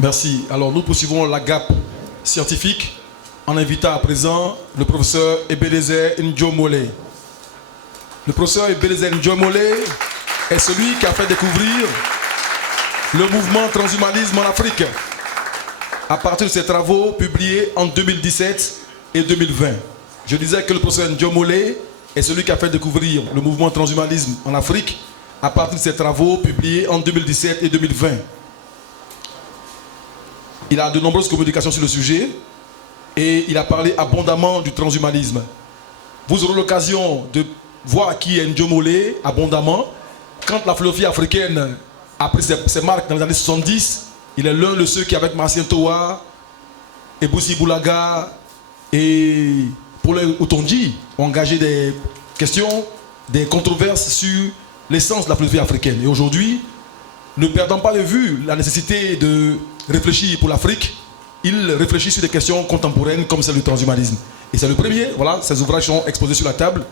Merci. Alors nous poursuivons la GAP scientifique en invitant à présent le professeur Ebenezer Njomole. Le professeur Ebenezer Njomole est celui qui a fait découvrir le mouvement transhumanisme en Afrique à partir de ses travaux publiés en 2017 et 2020. Je disais que le professeur Njomole est celui qui a fait découvrir le mouvement transhumanisme en Afrique à partir de ses travaux publiés en 2017 et 2020. Il a de nombreuses communications sur le sujet et il a parlé abondamment du transhumanisme. Vous aurez l'occasion de voir qui est Njomole abondamment. Quand la philosophie africaine a pris ses marques dans les années 70, il est l'un de ceux qui, avec Marcien Toa, Ebussi Boulaga et Paul Otondi, ont engagé des questions, des controverses sur l'essence de la philosophie africaine. Et aujourd'hui, ne perdant pas de vue la nécessité de réfléchir pour l'Afrique, il réfléchit sur des questions contemporaines comme celle du transhumanisme. Et c'est le premier, voilà, ces ouvrages sont exposés sur la table.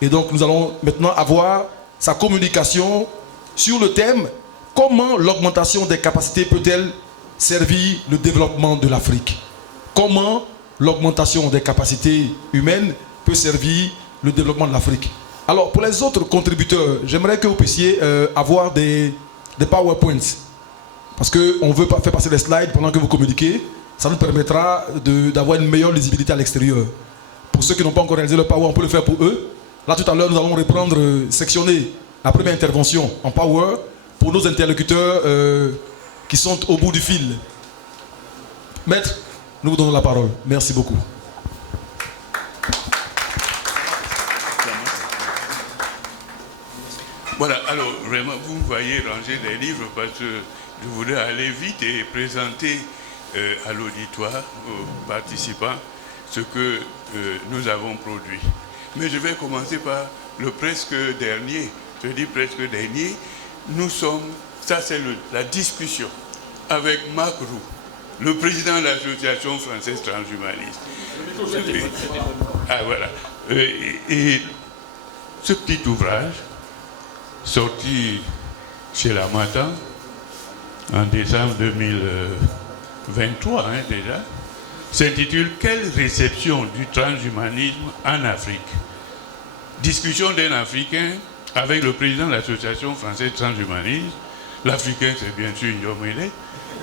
Et donc nous allons maintenant avoir sa communication sur le thème « Comment l'augmentation des capacités peut-elle servir le développement de l'Afrique ?» Comment l'augmentation des capacités humaines peut servir le développement de l'Afrique? Alors pour les autres contributeurs, j'aimerais que vous puissiez avoir des PowerPoints. Parce qu'on veut faire passer les slides pendant que vous communiquez. Ça nous permettra d'avoir une meilleure lisibilité à l'extérieur. Pour ceux qui n'ont pas encore réalisé le Power, on peut le faire pour eux. Là, tout à l'heure, nous allons reprendre, sectionner la première intervention en Power pour nos interlocuteurs qui sont au bout du fil. Maître, nous vous donnons la parole. Merci beaucoup. Voilà, alors vraiment, vous voyez ranger des livres parce que je voulais aller vite et présenter à l'auditoire, aux participants, ce que nous avons produit. Mais je vais commencer par le presque dernier. Je dis presque dernier. Nous sommes, ça c'est la discussion avec Marc Roux, le président de l'Association française transhumaniste. Ah voilà. Et ce petit ouvrage, sorti chez La Matin en décembre 2023 déjà, s'intitule « Quelle réception du transhumanisme en Afrique ?» Discussion d'un Africain avec le président de l'Association française transhumaniste. L'Africain, c'est bien sûr Njomole,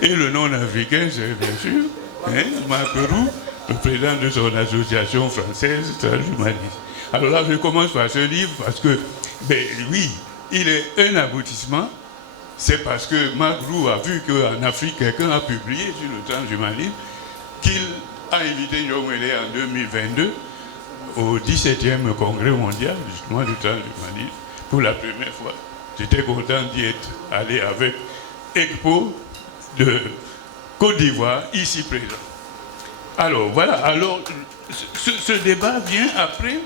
et le non-Africain, c'est bien sûr Marc Roux, le président de son association française transhumaniste. Alors là, je commence par ce livre parce que, ben oui, il est un aboutissement. C'est parce que Marc Roux a vu qu'en Afrique, quelqu'un a publié sur le transhumanisme qu'il a invité Njomole en 2022 au 17e congrès mondial justement du transhumanisme pour la première fois. J'étais content d'y être allé avec ECPO de Côte d'Ivoire, ici présent. Alors voilà, alors ce débat vient après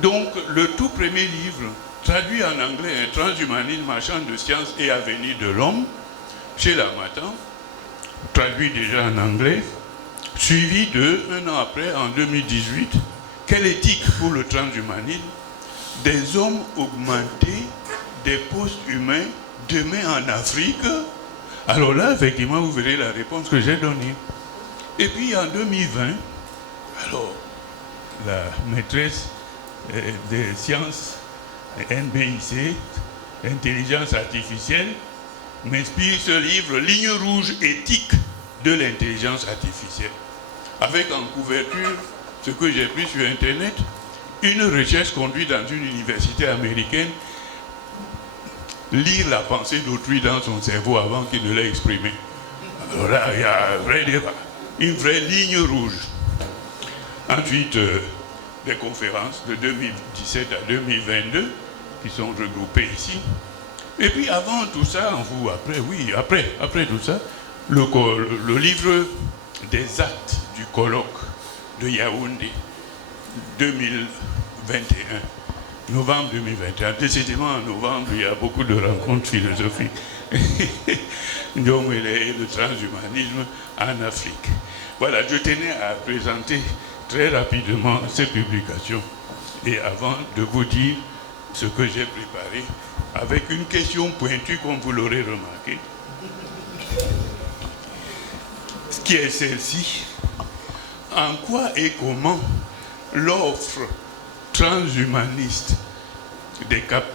donc le tout premier livre traduit en anglais, un transhumanisme, marchand de sciences et avenir de l'homme, chez La Matin, traduit déjà en anglais, suivi de, un an après, en 2018, quelle éthique pour le transhumanisme, des hommes augmentés, des postes humains, demain en Afrique. Alors là, effectivement, vous verrez la réponse que j'ai donnée. Et puis en 2020, alors, la maîtresse des sciences NBIC, intelligence artificielle, m'inspire ce livre, Ligne rouge éthique de l'intelligence artificielle. Avec en couverture, ce que j'ai pris sur Internet, une recherche conduite dans une université américaine, lire la pensée d'autrui dans son cerveau avant qu'il ne l'ait exprimée. Alors là, il y a un vrai débat, une vraie ligne rouge. Ensuite, des conférences de 2017 à 2022, qui sont regroupés ici. Et puis avant tout ça, après tout ça, le livre des actes du colloque de Yaoundé 2021, novembre 2021. Décidément, en novembre, il y a beaucoup de rencontres philosophiques. Njomole et le transhumanisme en Afrique. Voilà, je tenais à présenter très rapidement ces publications. Et avant de vous dire ce que j'ai préparé, avec une question pointue comme vous l'aurez remarqué. qui est celle-ci. En quoi et comment l'offre transhumaniste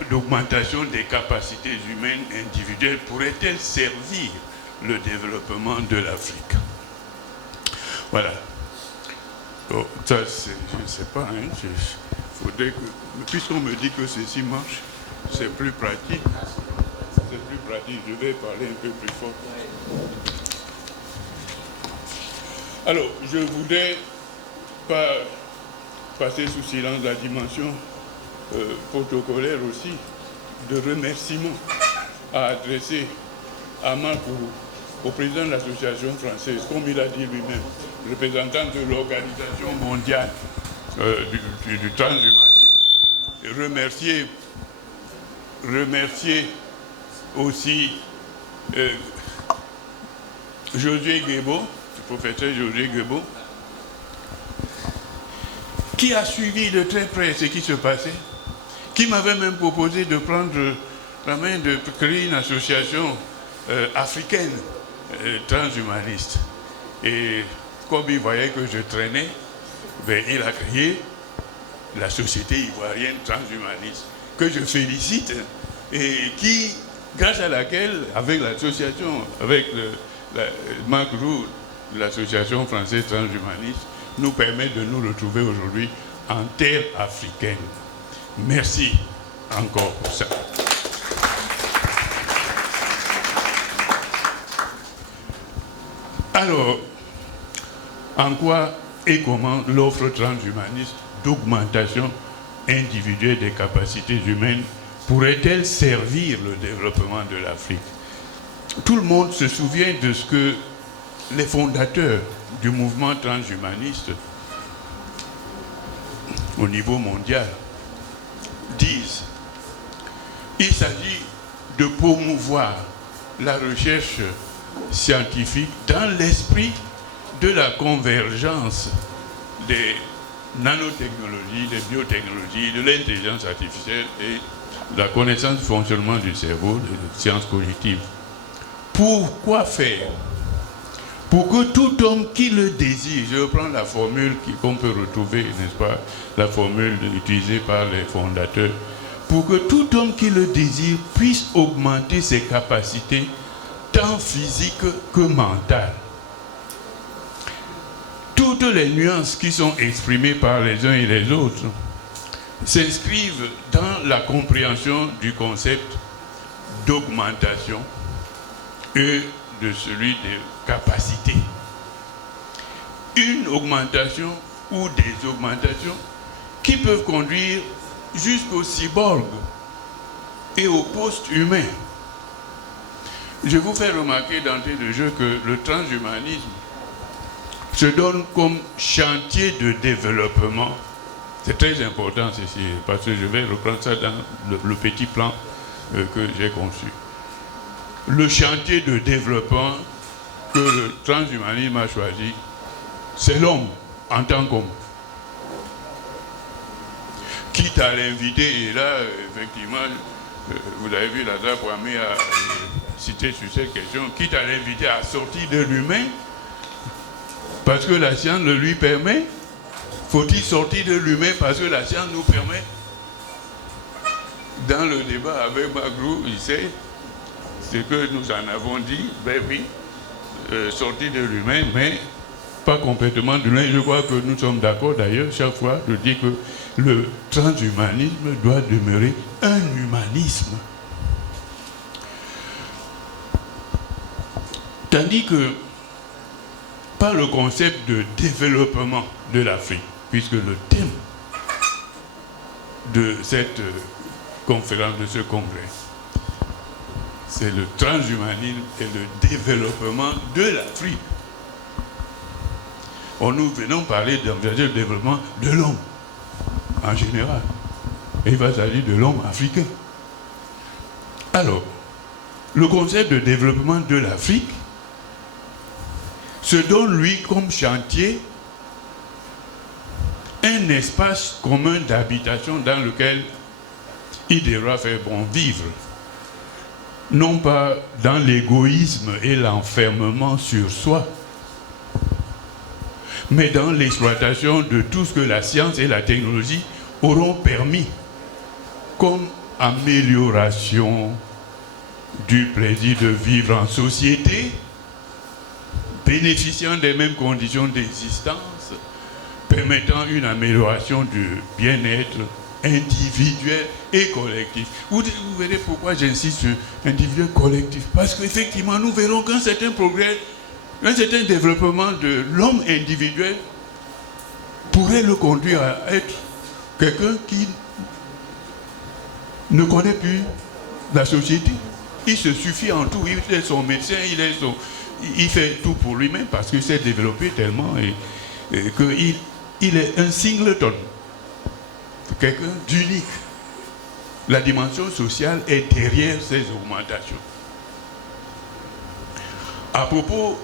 d'augmentation des capacités humaines individuelles pourrait-elle servir le développement de l'Afrique? Voilà. Oh, ça, je ne sais pas. Faudrait que, puisqu'on me dit que ceci marche, c'est plus pratique. C'est plus pratique. Je vais parler un peu plus fort. Alors, je ne voudrais pas passer sous silence la dimension protocolaire aussi de remerciements à adresser à Marc Kourou, au président de l'association française, comme il a dit lui-même, représentant de l'Organisation mondiale du transhumanisme, et remercier aussi José Guébo, le professeur José Guébo, qui a suivi de très près ce qui se passait, qui m'avait même proposé de prendre la main de créer une association africaine transhumaniste. Et comme il voyait que je traînais, ben, il a créé la Société ivoirienne transhumaniste, que je félicite, et qui, grâce à laquelle, avec l'association, avec Marc Roux, l'association française transhumaniste, nous permet de nous retrouver aujourd'hui en terre africaine. Merci encore pour ça. Alors, en quoi et comment l'offre transhumaniste d'augmentation individuelle des capacités humaines pourrait-elle servir le développement de l'Afrique? Tout le monde se souvient de ce que les fondateurs du mouvement transhumaniste au niveau mondial disent. Il s'agit de promouvoir la recherche scientifique dans l'esprit de la convergence des nanotechnologies, des biotechnologies, de l'intelligence artificielle et de la connaissance du fonctionnement du cerveau, des sciences cognitives. Pourquoi faire? Pour que tout homme qui le désire, je reprends la formule qu'on peut retrouver, n'est-ce pas, la formule utilisée par les fondateurs, pour que tout homme qui le désire puisse augmenter ses capacités tant physiques que mentales. Toutes les nuances qui sont exprimées par les uns et les autres s'inscrivent dans la compréhension du concept d'augmentation et de celui de capacité. Une augmentation ou des augmentations qui peuvent conduire jusqu'au cyborg et au post-humain. Je vous fais remarquer d'entrée de jeu que le transhumanisme se donne comme chantier de développement. C'est très important ceci, parce que je vais reprendre ça dans le petit plan que j'ai conçu. Le chantier de développement que le transhumanisme a choisi, c'est l'homme en tant qu'homme. Quitte à l'inviter, et là, effectivement, vous avez vu, Lazare Kwame a cité sur cette question, quitte à l'inviter à sortir de l'humain, parce que la science le lui permet. Faut-il sortir de l'humain parce que la science nous permet? Dans le débat avec Magrou, il sait ce que nous en avons dit, ben oui, sortir de l'humain, mais pas complètement de l'humain. Je crois que nous sommes d'accord d'ailleurs chaque fois de dire que le transhumanisme doit demeurer un humanisme. Tandis que par le concept de développement de l'Afrique, puisque le thème de cette conférence, de ce congrès, c'est le transhumanisme et le développement de l'Afrique. Nous venons parler d'envisager le développement de l'homme en général. Et il va s'agir de l'homme africain. Alors, le concept de développement de l'Afrique se donne, lui, comme chantier, un espace commun d'habitation dans lequel il devra faire bon vivre. Non pas dans l'égoïsme et l'enfermement sur soi, mais dans l'exploitation de tout ce que la science et la technologie auront permis comme amélioration du plaisir de vivre en société, bénéficiant des mêmes conditions d'existence, permettant une amélioration du bien-être individuel et collectif. Vous verrez pourquoi j'insiste sur individuel collectif. Parce qu'effectivement, nous verrons qu'un certain progrès, un certain développement de l'homme individuel pourrait le conduire à être quelqu'un qui ne connaît plus la société. Il se suffit en tout. Il est son médecin, il fait tout pour lui-même parce qu'il s'est développé tellement et qu'il est un singleton. Quelqu'un d'unique. La dimension sociale est derrière ces augmentations. À propos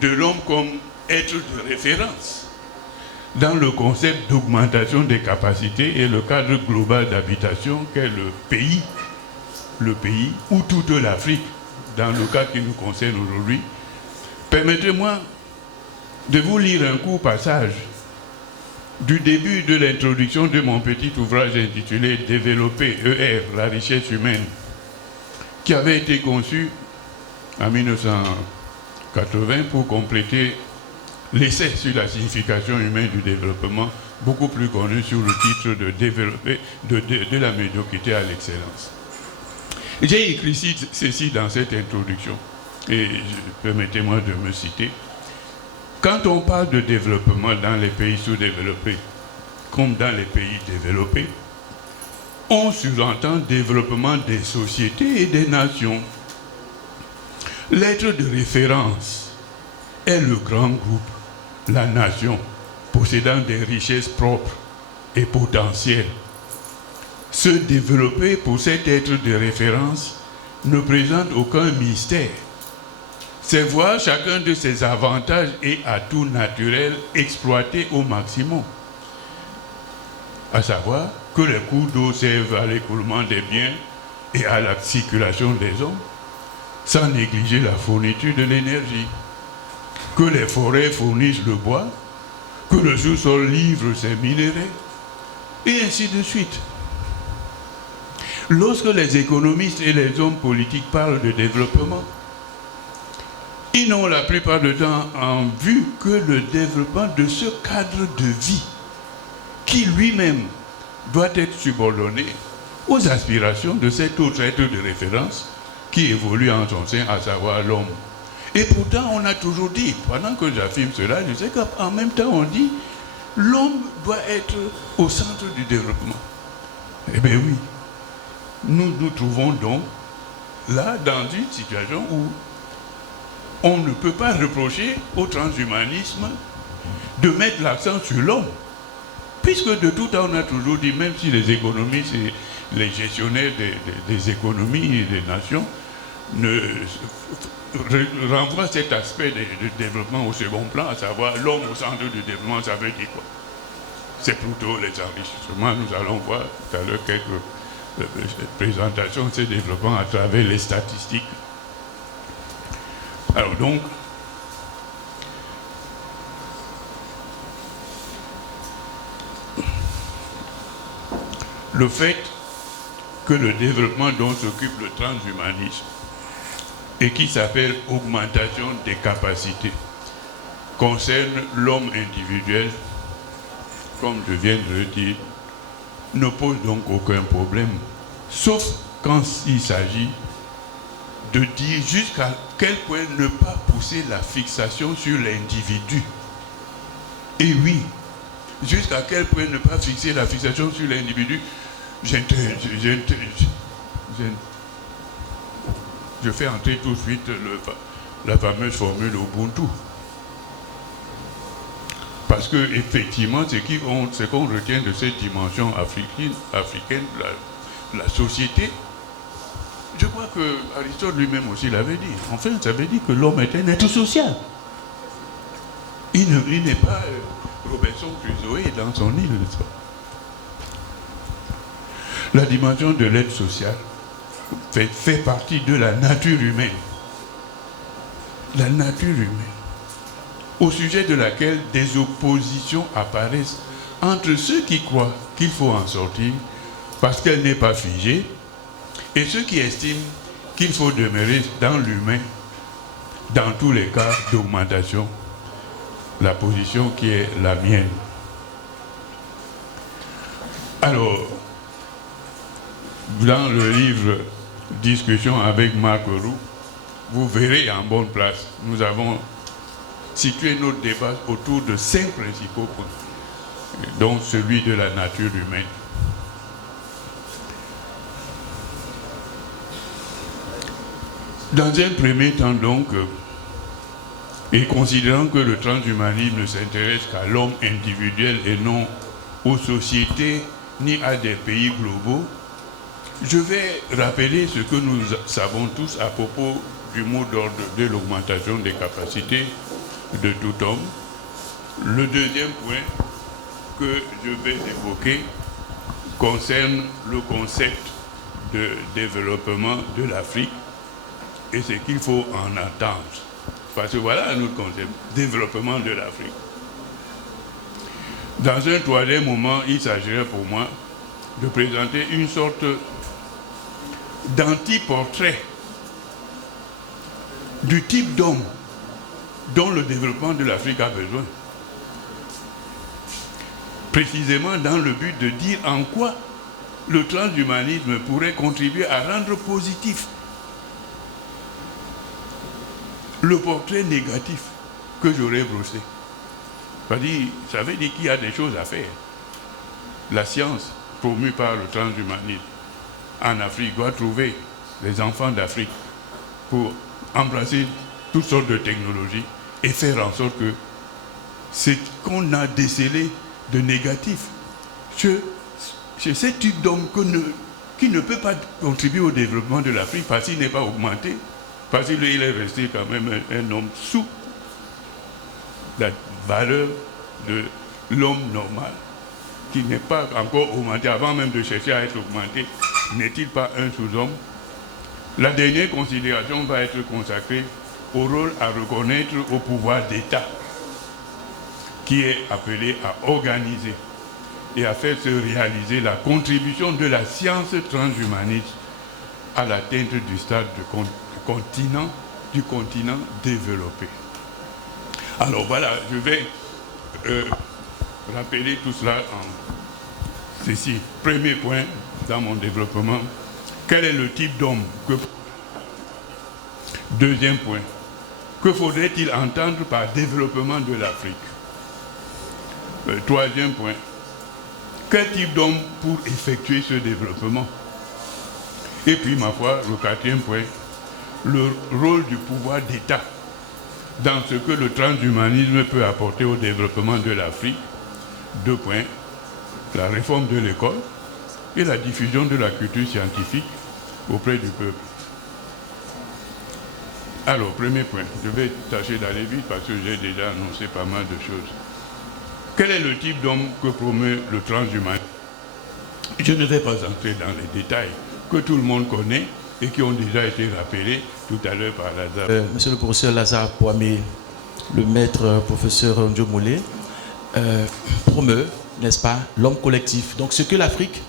de l'homme comme être de référence, dans le concept d'augmentation des capacités et le cadre global d'habitation qu'est le pays ou toute l'Afrique, dans le cas qui nous concerne aujourd'hui, permettez-moi de vous lire un court passage du début de l'introduction de mon petit ouvrage intitulé « Développer ER, la richesse humaine », qui avait été conçu en 1980 pour compléter l'essai sur la signification humaine du développement, beaucoup plus connu sous le titre de « Développer de la médiocrité à l'excellence ». J'ai écrit ceci dans cette introduction, et permettez-moi de me citer. Quand on parle de développement dans les pays sous-développés, comme dans les pays développés, on sous-entend développement des sociétés et des nations. L'être de référence est le grand groupe, la nation, possédant des richesses propres et potentielles. Se développer pour cet être de référence ne présente aucun mystère. C'est voir chacun de ses avantages et atouts naturels exploités au maximum. À savoir que les cours d'eau servent à l'écoulement des biens et à la circulation des hommes, sans négliger la fourniture de l'énergie. Que les forêts fournissent le bois, que le sous-sol livre ses minéraux, et ainsi de suite. Lorsque les économistes et les hommes politiques parlent de développement, ils n'ont la plupart du temps en vue que le développement de ce cadre de vie qui lui-même doit être subordonné aux aspirations de cet autre être de référence qui évolue en son sein, à savoir l'homme. Et pourtant, on a toujours dit, pendant que j'affirme cela, je sais qu'en même temps, on dit l'homme doit être au centre du développement. Eh bien oui, nous nous trouvons donc là dans une situation où on ne peut pas reprocher au transhumanisme de mettre l'accent sur l'homme. Puisque de tout temps, on a toujours dit, même si les économistes et les gestionnaires des économies et des nations renvoient cet aspect de développement au second plan, à savoir l'homme au centre du développement, ça veut dire quoi? C'est plutôt les enrichissements. Nous allons voir tout à l'heure quelques présentations de ces développements à travers les statistiques. Alors donc, le fait que le développement dont s'occupe le transhumanisme et qui s'appelle augmentation des capacités concerne l'homme individuel, comme je viens de le dire, ne pose donc aucun problème, sauf quand il s'agit de dire jusqu'à quel point ne pas pousser la fixation sur l'individu. Et oui, jusqu'à quel point ne pas fixer la fixation sur l'individu. Je fais entrer tout de suite la fameuse formule Ubuntu. Parce que effectivement, ce qu'on retient de cette dimension africaine, la société, je crois que Aristote lui-même aussi l'avait dit. Enfin, ça veut dire que l'homme est un être social. Il n'est pas Robinson Crusoe dans son île, n'est-ce pas? La dimension de l'aide sociale fait partie de la nature humaine. La nature humaine. au sujet de laquelle des oppositions apparaissent entre ceux qui croient qu'il faut en sortir parce qu'elle n'est pas figée et ceux qui estiment qu'il faut demeurer dans l'humain dans tous les cas d'augmentation, la position qui est la mienne. Alors, dans le livre Discussion avec Marc Roux, vous verrez en bonne place, nous avons situé notre débat autour de 5 principaux points, dont celui de la nature humaine. Dans un premier temps donc, et considérant que le transhumanisme ne s'intéresse qu'à l'homme individuel et non aux sociétés ni à des pays globaux, je vais rappeler ce que nous savons tous à propos du mot d'ordre de l'augmentation des capacités de tout homme. Le deuxième point que je vais évoquer concerne le concept de développement de l'Afrique et ce qu'il faut en attendre. Parce que voilà notre concept, développement de l'Afrique. Dans un troisième moment, il s'agirait pour moi de présenter une sorte d'anti-portrait du type d'homme dont le développement de l'Afrique a besoin. Précisément dans le but de dire en quoi le transhumanisme pourrait contribuer à rendre positif le portrait négatif que j'aurais brossé. Ça veut dire qu'il y a des choses à faire. La science, promue par le transhumanisme en Afrique, doit trouver les enfants d'Afrique pour embrasser toutes sortes de technologies et faire en sorte que ce qu'on a décelé de négatif chez ce type d'homme qui ne peut pas contribuer au développement de l'Afrique parce qu'il n'est pas augmenté, parce qu'il est resté quand même un homme sous la valeur de l'homme normal, qui n'est pas encore augmenté, avant même de chercher à être augmenté, n'est-il pas un sous-homme? La dernière considération va être consacrée au rôle à reconnaître au pouvoir d'État, qui est appelé à organiser et à faire se réaliser la contribution de la science transhumaniste à l'atteinte du stade du continent développé. Alors voilà, je vais rappeler tout cela en ceci. Premier point dans mon développement, quel est le type d'homme que... Deuxième point, que faudrait-il entendre par développement de l'Afrique? Troisième point, quel type d'homme pour effectuer ce développement? Et puis, ma foi, le quatrième point, le rôle du pouvoir d'État dans ce que le transhumanisme peut apporter au développement de l'Afrique. 2 points, la réforme de l'école et la diffusion de la culture scientifique auprès du peuple. Alors, premier point, je vais tâcher d'aller vite parce que j'ai déjà annoncé pas mal de choses. Quel est le type d'homme que promeut le transhumanisme? Je ne vais pas entrer dans les détails que tout le monde connaît et qui ont déjà été rappelés tout à l'heure par Lazare. Monsieur le professeur Lazare Poamé, le maître professeur Ndjomolé, promeut, n'est-ce pas, l'homme collectif. Donc ce que l'Afrique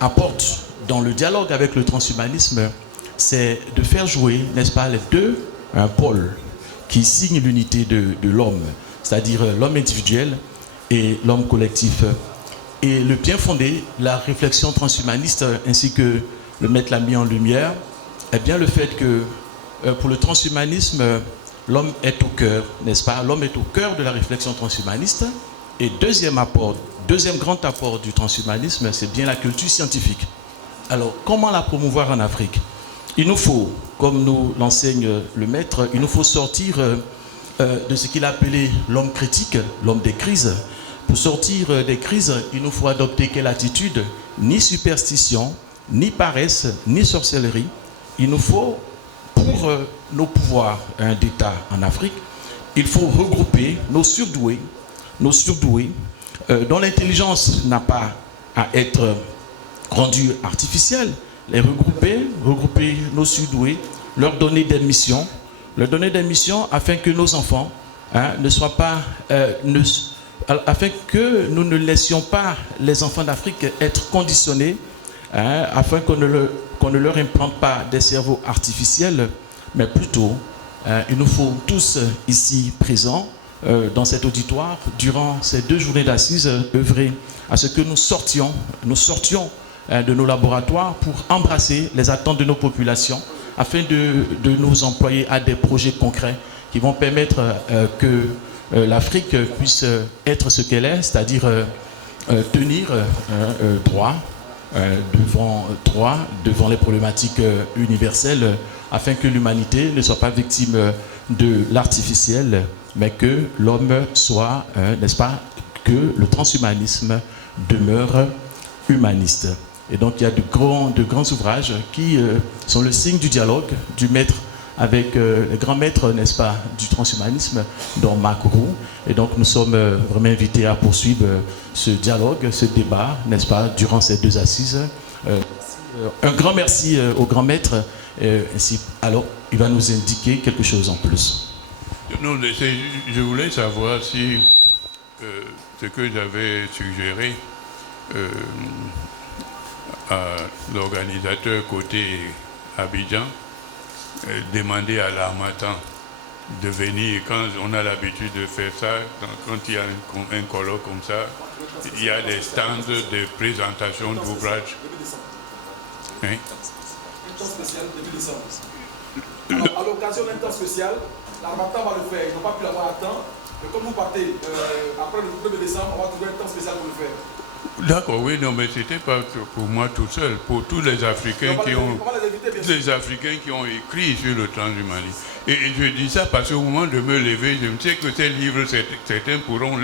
apporte dans le dialogue avec le transhumanisme, c'est de faire jouer, n'est-ce pas, les deux pôles qui signent l'unité de l'homme, c'est-à-dire l'homme individuel et l'homme collectif. Et le bien fondé, la réflexion transhumaniste, ainsi que le maître l'a mis en lumière, est bien le fait que pour le transhumanisme, l'homme est au cœur, n'est-ce pas? L'homme est au cœur de la réflexion transhumaniste. Et deuxième grand apport du transhumanisme, c'est bien la culture scientifique. Alors, comment la promouvoir en Afrique? Il nous faut, comme nous l'enseigne le maître, il nous faut sortir de ce qu'il a appelé l'homme critique, l'homme des crises. Pour sortir des crises, il nous faut adopter quelle attitude? Ni superstition, ni paresse, ni sorcellerie. Il nous faut, pour nos pouvoirs d'État en Afrique, il faut regrouper nos surdoués, dont l'intelligence n'a pas à être rendue artificielle, les regrouper nos surdoués, leur donner des missions afin que nos enfants ne soit pas, afin que nous ne laissions pas les enfants d'Afrique être conditionnés, afin qu'on ne leur implante pas des cerveaux artificiels, mais plutôt, il nous faut tous ici présents, dans cet auditoire, durant ces 2 journées d'assises, œuvrer à ce que nous sortions de nos laboratoires pour embrasser les attentes de nos populations, afin de nous employer à des projets concrets qui vont permettre que l'Afrique puisse être ce qu'elle est, c'est-à-dire tenir droit devant les problématiques universelles, afin que l'humanité ne soit pas victime de l'artificiel, mais que l'homme soit, n'est-ce pas, que le transhumanisme demeure humaniste. Et donc il y a de grands ouvrages qui sont le signe du dialogue du maître avec les grands maîtres, n'est-ce pas, du transhumanisme, dont Marc Roux. Et donc nous sommes vraiment invités à poursuivre ce dialogue, ce débat, n'est-ce pas, durant ces 2 assises. Un grand merci au grand maître. Alors, il va nous indiquer quelque chose en plus. Non, je voulais savoir si ce que j'avais suggéré à l'organisateur côté Abidjan, demander à l'Harmattan de venir, quand on a l'habitude de faire ça, quand il y a un colloque comme ça, il y a des stands de présentation d'ouvrages. Hein? Un temps spécial début décembre. Alors, à l'occasion d'un temps spécial, l'Harmattan va le faire. Ils n'ont pas pu l'avoir à temps. Mais comme vous partez après le 1er décembre, on va trouver un temps spécial pour le faire. D'accord, oui, non, mais c'était pas pour moi tout seul, pour tous les Africains qui ont écrit sur le transhumanisme. Et je dis ça parce qu'au moment de me lever, je me sais que ces livres, certains pourront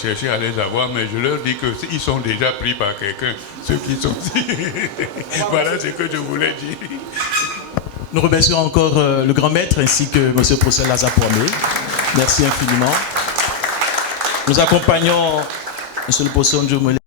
chercher à les avoir, mais je leur dis qu'ils sont déjà pris par quelqu'un, ceux qui sont ici. Voilà ce que je voulais dire. Nous remercions encore le grand maître ainsi que M. Procel Lazare-Poimé. Merci infiniment. Nous accompagnons M. le professeur Ndjomolé.